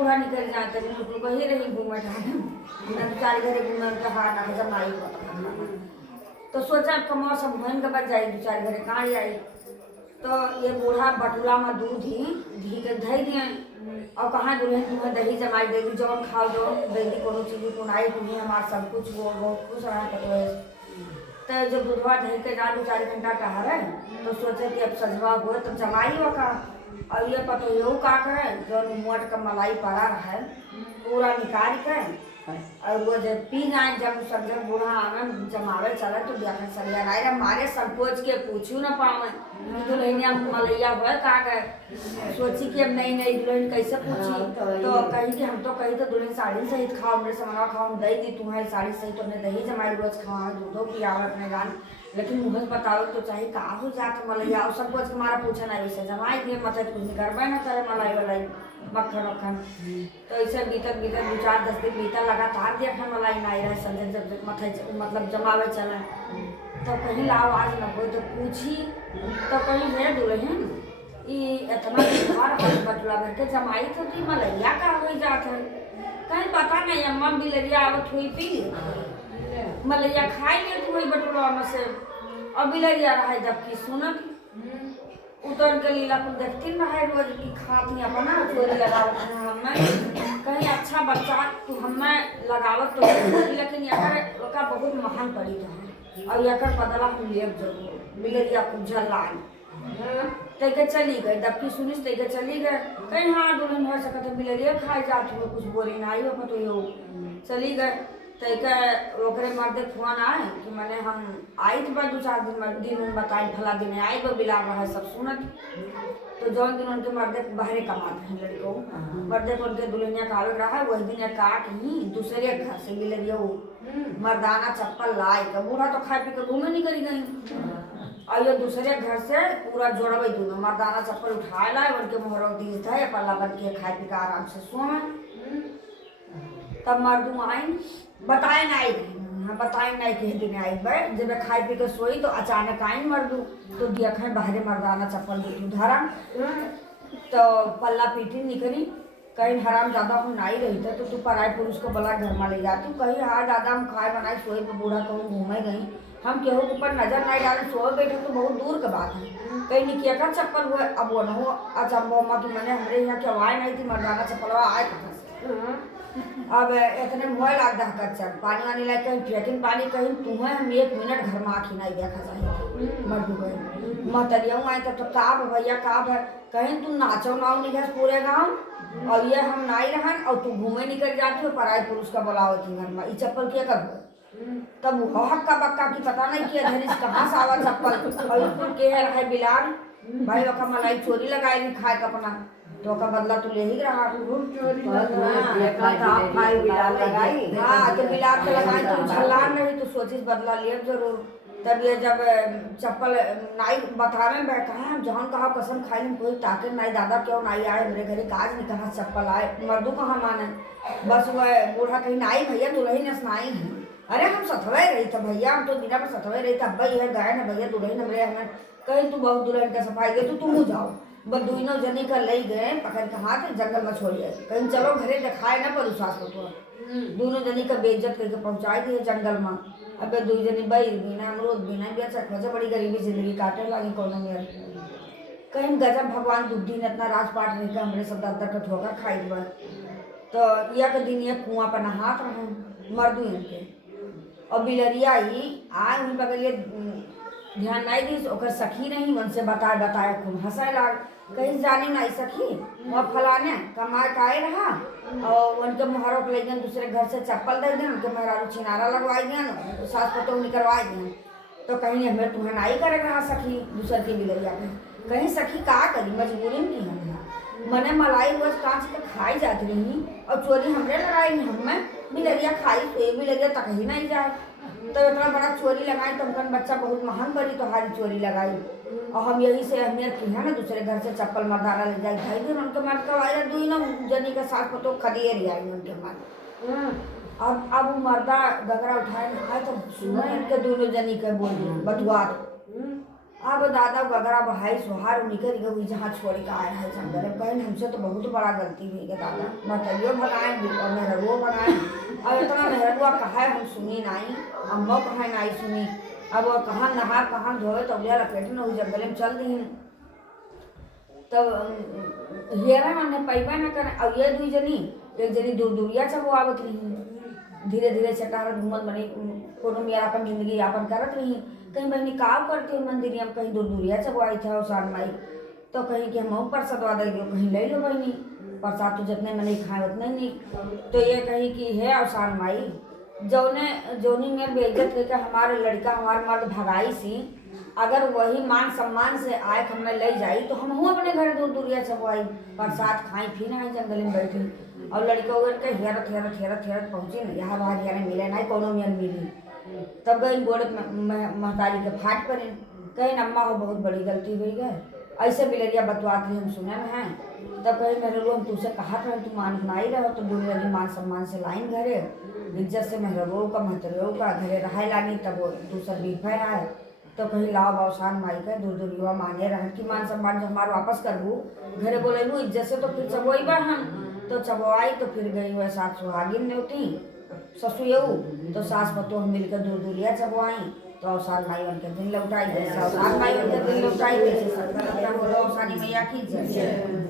बूढ़ा निकल जाते हैं तो वही रही घूमट चार घरे घूम के हाथ ना जमाई तो सोचा कमर सब भन के बच जाए दो चार घरे कहाँ आई तो ये बूढ़ा बटुला में दूध ही घी के धई दिए और कहाँ दुल्हन तुम्हें दही जमाई देगी जौन खाओ जो देगी कोनो चीज़ कुनाई तुम्हें हमारा सब कुछ वो बहुत खुश रहा तो तो जब दूधवा दही के जा 2-4 घंटा टहरे तो सोचे कि अब सजवा हुए तो जमाई वो का और ये पतो यो का करे जो मोट का मलाई पड़ा रहा है पूरा निकाल के और वो जब पी जाए जब सब जब बूढ़ा आंगन जमावे चला तो देखा सरिया रहा मारे संकोच के पूछू ना पावे दुल्हनिया मलैया हुआ का सोची कि अब नई नई दुल्हन कैसे पूछी तो कही कि हम तो कही तो दुल्हन साड़ी सहित खाओ मेरे समाना खाओ दही दी तुम्हारी साड़ी सहित हमने दही जमाई रोज खाओ दूधो पियावे अपने जान लेकिन मुझे बताओ तो चाहे का हो जात मलैया और सब कुछ हमारा पूछा ना वैसे जमाई दिए मतलब कुछ नहीं करवा ना करे मलाई वलाई मक्खन वक्खन तो ऐसे बीतत 2-4-10 दिन बीता लगातार देखा मलाई नहीं रहे संजय जब मथे मतलब जमावे चले तो कहीं लाओ आज न कोई तो पूछी तो कहीं है दुल्हन ये इतना बार बटुला भर के जमाई तो थी मलैया का हो जात है कहीं पता नहीं अम्मा बिलरिया आवत हुई पी मलैया खाई ले तू बटुला में से और बिलरिया रहा जबकि सुनत उतर के लीला को देखती ना है रोज की खाती अपना चोरी लगावत हमें कहीं अच्छा बच्चा तू हमें लगावत तो लेकिन यहाँ का बहुत महान पड़ी है और यहाँ बदला हम ले जरूर बिलरिया को झल्लाई तैके चली गई दबकी सुनिस तैके चली गए कहीं हाँ दुल्हन हो सकता है बिलरिया खाए जाती हो कुछ बोली ना आई हो तो यो चली गए तैके ओकरे मर्दे फोन आए कि मैंने हम आई थे 2-4 दिन बताई भला दिन आई वो बिला रहा है सब सुनत तो जौन दिन उनके मर्दे बाहरे कमाते हैं लड़कों मर्दे को उनके दुल्हनिया का आवे रहा है वही दिन काट ही दूसरे घर से बिलरिया मर्दाना चप्पल लाई का बूढ़ा तो खाए पी के घूमे नहीं करी गई और ये दूसरे घर से पूरा जोड़वे दोनों मर्दाना चप्पल उठाए लाए उनके मोहरों दीज थे पल्ला बन के खाए पी के आराम से सोए तब मर्दू आई बताए नहीं हाँ बताए नहीं कि दिन आई भाई जब खाई पी के सोई तो अचानक आई मर्दू तो देखे बाहरे मर्दाना चप्पल भी धरा तो पल्ला पीटी निकली कहीं हराम ज्यादा हम नहीं रही थे तो तू पराए पुरुष को बोला घर में ले जाती कहीं हाँ दादा हम खाए बनाए सोए पे बूढ़ा कहूँ घूमे गई हम केहू के ऊपर नजर नहीं डाले सोए बैठे तो बहुत दूर की बात है कहीं निकिया का चप्पल हुए अब वो न हो अच्छा अम्मा की मैंने हमारे यहाँ की आवाज़ नहीं थी मर्दाना चप्पल आए कहाँ से अब इतने मोबाइल लाग दह कर चल पानी वानी लाए कहीं फेंकिन पानी कहीं तुम्हें हम 1 मिनट घर में आखी नहीं देखा चाहिए मर्दू गए महतरिया आए तब तो काब भैया काब है कहीं तुम नाचो नाव निकल पूरे गाँव और ये हम नहीं रहन और तू घूमे निकल जाती हो पराई पुरुष का बुलाओ थी घर में ये चप्पल क्या कर तब हक्का बक्का की पता नहीं किया धरिस कहाँ से आवा चप्पल और के है बिलाल भाई वका मलाई चोरी लगाएगी खाए का अपना तो का बदला तो ले ही रहा हाँ तो बिलाल के लगाई तो झल्लान नहीं तो सोचिस बदला ले जरूर तब ये जब चप्पल नाई बतावे में कहा जहाँ कहा कसम खाई कोई ताकत नहीं दादा क्यों नहीं आए मेरे घरे काज नहीं कहा चप्पल आए मर्दू कहाँ माने बस वह बूढ़ा कहीं नाई भैया दुल्हन ने सुनाई है अरे हम सतवे रही थे भैया हम तो बिना पर सतवे रही थे अब्बा ये गए ना भैया दुल्हन हमरे हमें कहीं तू बहुत दुल्हन का सफाई गई तो तुम जाओ बस दुनों जनी का ले गए पकड़ के हाथ जंगल में छोड़िए कहीं चलो घरे दिखाए ना पड़ू सास को तो दोनों जनी का बेइज्जत करके पहुंचाई दिए जंगल में अब दो जनी बही बिना अमरूद बिना बेचा खोजे बड़ी गरीबी जिंदगी काटे लगी कोनो में कहीं गजब भगवान बुद्धि ने इतना राजपाट नहीं का हमरे सब दर का ठोकर खाई हुआ तो यह के दिन ये कुआं पर नहात रहे मर्दू इनके और बिलरिया ही आए उन बगल ये ध्यान नहीं दी ओकर सखी नहीं उनसे बताए खूब हंसाए लाग कहीं जाने नहीं सखी वहाँ फलाने कमाए काए रहा और उनके मुहरों को ले गए दूसरे घर से चप्पल दे दें उनके मेहरारू छिनारा लगवाई दिया सास पतो निकलवाई दिया तो कहीं हमें तुम्हें नहीं करे रहा सखी दूसर की बिलरिया में कहीं सखी का करी मजबूरी में नहीं हम मने मलाई रोज कांच के खाई जाती रही और चोरी हमरे लड़ाई में हमें बिलरिया खाई तो बिलरिया तक ही नहीं जाए तो इतना बड़ा चोरी लगाई तो उनका बच्चा बहुत महान बड़ी तो हारी चोरी लगाई और हम यही से अहमियत की है ना दूसरे घर से चप्पल मर्दाना ले जाए भाई दिन उनके मर्द का वायरस दुई ना जनी के साथ पतो खदिए रियाई उनके मर्द अब वो मर्दा गगरा उठाए आए तो सुना इनके दोनों जनी के बोल बटुआ अब दादा गगरा बहाई सुहार निकल गई जहाँ छोड़ के आए है जंगल। बहन हमसे तो बहुत बड़ा गलती हुई है दादा, मतलियो भगाए और मेहरुओ भगाए। अब इतना मेहरुआ कहा हम सुनी नहीं, अम्मा कहा नहीं सुनी। अब वो कहाँ नहा कहाँ धोए तो लिया लपेट न जंगल में चल दी। तब हेरा हमने पैबा न करे। अब ये दुई जनी एक जनी दूर दूरिया से वो आवत रही, धीरे धीरे चटार घूमत बनी कोनो मेरा अपन जिंदगी यापन करत रही। कहीं बहनी काव करती है मंदिर में, कहीं दूर दूरिया से वो आई था उसान माई। तो कहीं कि हम प्रसाद वादा लो, कहीं ले लो बहनी प्रसाद तो जितने मैंने खाए उतने नहीं। तो ये कही कि है अवसान माई जोनी में बेइज्जत करके हमारे लड़का हमारे मर्द भगाई सी, अगर वही मान सम्मान से आए हमें ले जाई तो हम अपने घर दूर दूरिया से वो आई प्रसाद खाई फिर आई जंगल में बैठी। और लड़कों के हेरत हेरत हेरत हेरत पहुँची न यहाँ बाहर यार मिले नहीं कोनो मियन मिली। तब गई गोड़ महतारी के फाट पर कहीं अम्मा हो बहुत बड़ी गलती हुई गए, ऐसे बिलरिया बतवात रही हम सुने हैं। तब कहीं मेरे लोग तुझसे कहा था तू मान नहीं रहो तो बोले लगी मान सम्मान से लाइन घरे इज्जत से मेहरबो का महतरो का घरे रहा लानी। तब वो दूसर बीफे आए तो कहीं लाओ बावसान माई का दूर दूर युवा माने रह कि मान सम्मान जो हमारे वापस करबू घरे बोले इज्जत से तो फिर चबोई बा हम तो चबोई। तो फिर गई वह साथ सुहागिन ने होती ससु यऊ तो सास पतो हम मिलकर दूर दूरिया चबोई। तो अवसान माई उनके दिन लौटाई, जैसे अवसान माई उनके दिन लौटाई वैसे अवसानी मैया की जय।